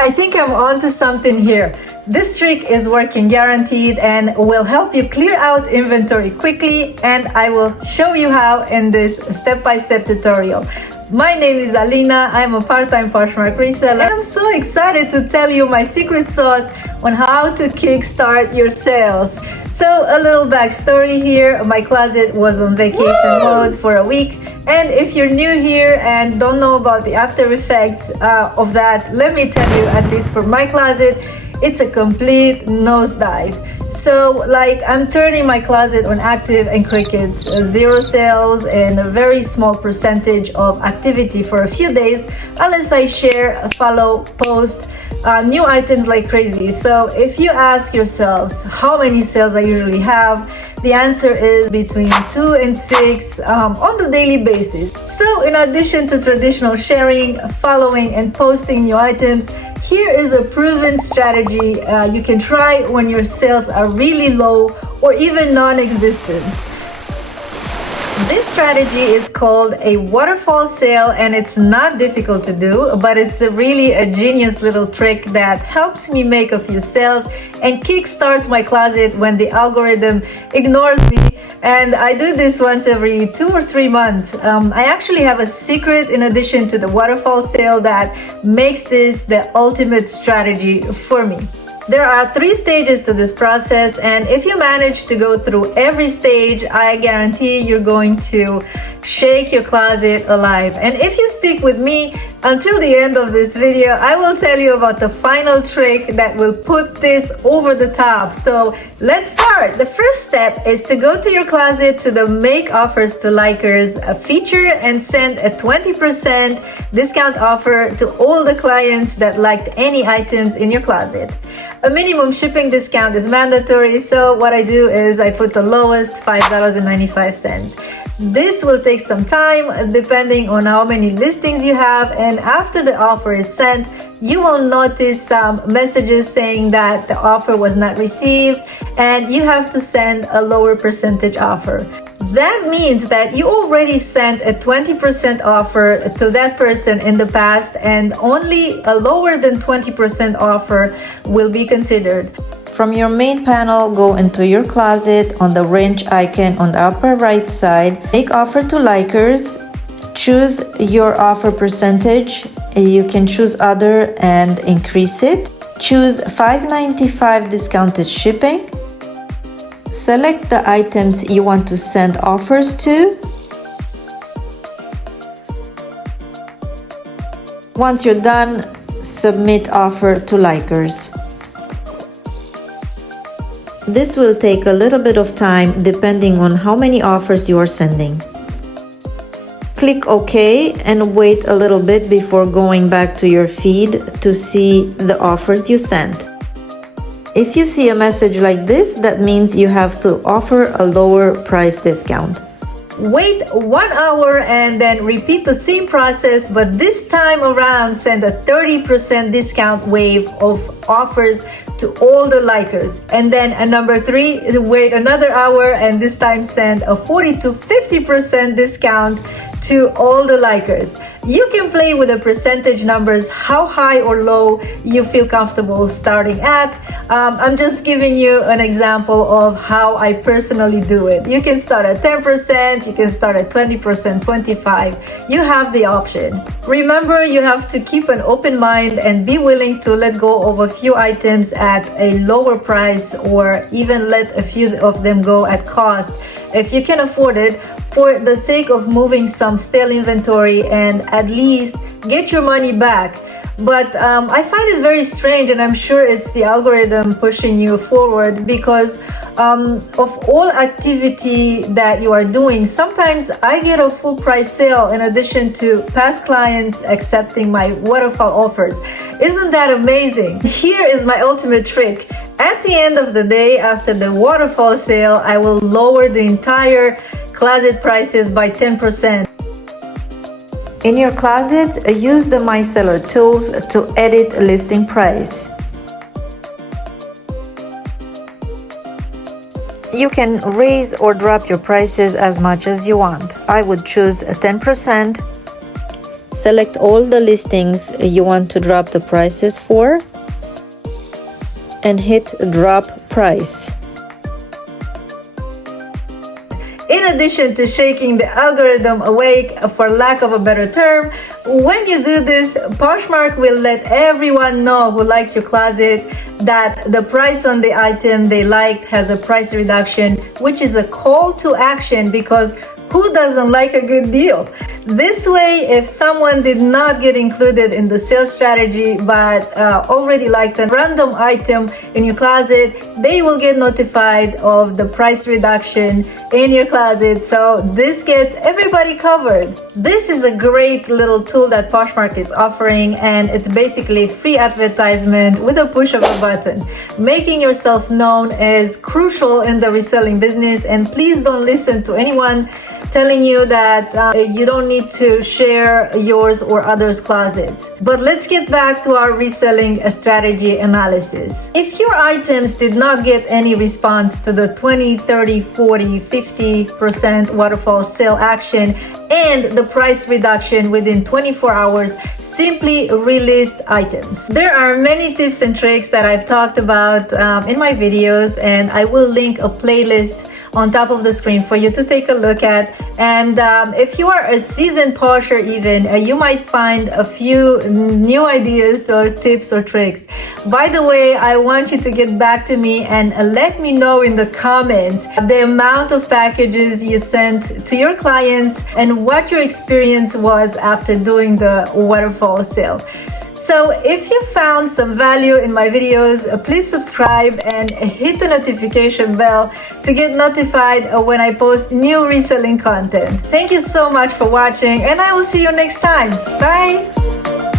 I think I'm onto something here. This trick is working guaranteed and will help you clear out inventory quickly, and I will show you how in this step-by-step tutorial. My name is Alina, I'm a part-time Poshmark reseller, and I'm so excited to tell you my secret sauce on how to kickstart your sales. So a little backstory here, my closet was on vacation mode for a week, and if you're new here and don't know about the after effects of that, let me tell you, at least for my closet, it's a complete nosedive. So like, I'm turning my closet on active and crickets, 0 sales and a very small percentage of activity for a few days, unless I share, follow, post new items like crazy. So if you ask yourselves how many sales I usually have, the answer is between 2 and 6 on the daily basis. So in addition to traditional sharing, following and posting new items, here is a proven strategy you can try when your sales are really low or even non-existent. This strategy is called a waterfall sale, and it's not difficult to do, but it's really a genius little trick that helps me make a few sales and kickstarts my closet when the algorithm ignores me. And I do this once every 2 or 3 months. I actually have a secret in addition to the waterfall sale that makes this the ultimate strategy for me. There are 3 stages to this process, and if you manage to go through every stage, I guarantee you're going to shake your closet alive. And if you stick with me until the end of this video, I will tell you about the final trick that will put this over the top. So let's start. The first step is to go to your closet to the Make Offers to Likers feature and send a 20% discount offer to all the clients that liked any items in your closet. A minimum shipping discount is mandatory, so what I do is I put the lowest, $5.95. This will take some time depending on how many listings you have, and after the offer is sent, you will notice some messages saying that the offer was not received and you have to send a lower percentage offer. That means that you already sent a 20% offer to that person in the past, and only a lower than 20% offer will be considered. From your main panel, go into your closet on the wrench icon on the upper right side. Make offer to likers. Choose your offer percentage. You can choose other and increase it. Choose $5.95 discounted shipping. Select the items you want to send offers to. Once you're done, submit offer to likers. This will take a little bit of time depending on how many offers you are sending. Click OK and wait a little bit before going back to your feed to see the offers you sent. If you see a message like this, that means you have to offer a lower price discount. Wait 1 hour and then repeat the same process, but this time around send a 30% discount wave of offers to all the likers. And then number 3, wait another hour and this time send a 40 to 50% discount to all the likers. You can play with the percentage numbers, how high or low you feel comfortable starting at. I'm just giving you an example of how I personally do it. You can start at 10%, you can start at 20%, 25%. You have the option. Remember, you have to keep an open mind and be willing to let go of a few items at a lower price, or even let a few of them go at cost if you can afford it, for the sake of moving some stale inventory and at least get your money back. But I find it very strange, and I'm sure it's the algorithm pushing you forward, because of all activity that you are doing, sometimes I get a full price sale in addition to past clients accepting my waterfall offers. Isn't that amazing? Here is my ultimate trick. At the end of the day, after the waterfall sale, I will lower the entire closet prices by 10%. In your closet, use the My Seller tools to edit listing price. You can raise or drop your prices as much as you want. I would choose 10%. Select all the listings you want to drop the prices for and hit drop price. In addition to shaking the algorithm awake, for lack of a better term, when you do this, Poshmark will let everyone know who liked your closet that the price on the item they liked has a price reduction, which is a call to action, because who doesn't like a good deal? This way, if someone did not get included in the sales strategy but already liked a random item in your closet, they will get notified of the price reduction in your closet. So this gets everybody covered. This is a great little tool that Poshmark is offering, and it's basically free advertisement with a push of a button. Making yourself known is crucial in the reselling business, and please don't listen to anyone telling you that you don't need to share yours or others' closets. But let's get back to our reselling strategy analysis. If your items did not get any response to the 20, 30, 40, 50% waterfall sale action and the price reduction within 24 hours, simply relist items. There are many tips and tricks that I've talked about in my videos, and I will link a playlist on top of the screen for you to take a look at. And if you are a seasoned posher even, you might find a few new ideas or tips or tricks. By the way, I want you to get back to me and let me know in the comments the amount of packages you sent to your clients and what your experience was after doing the waterfall sale. So if you found some value in my videos, please subscribe and hit the notification bell to get notified when I post new reselling content. Thank you so much for watching, and I will see you next time. Bye!